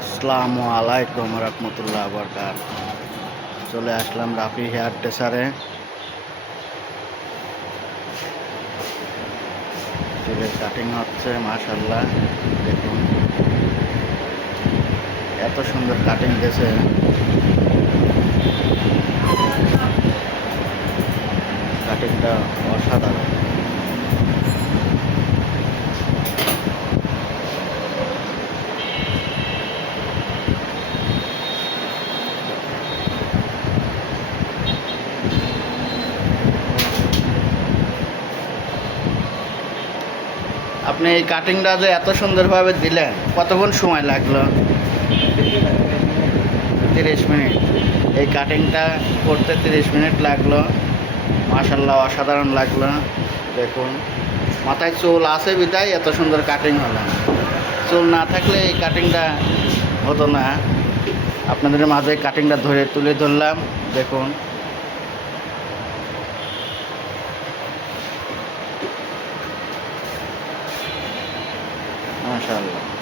আসসালামু আলাইকুম রহমতুল্লাহ বরকাত। চলে আসলাম রাফি হেয়ার ড্রেসারে। চুলের কাটিং হচ্ছে, মাশাআল্লাহ। দেখুন এত সুন্দর কাটিং দিয়েছে, কাটিংটা অসাধারণ। আপনি এই কাটিংটা যে এত সুন্দরভাবে দিলেন, কতক্ষণ সময় লাগলো? 30 মিনিট। এই কাটিংটা করতে 30 মিনিট লাগলো। মাশাআল্লাহ, অসাধারণ লাগলো। দেখুন, মাথায় চুল আছে বিধায় এত সুন্দর কাটিং হলো। চুল না থাকলে এই কাটিংটা হতো না। আপনাদের মাঝে কাটিংটা তুলে ধরলাম। দেখুন, মাশাআল্লাহ।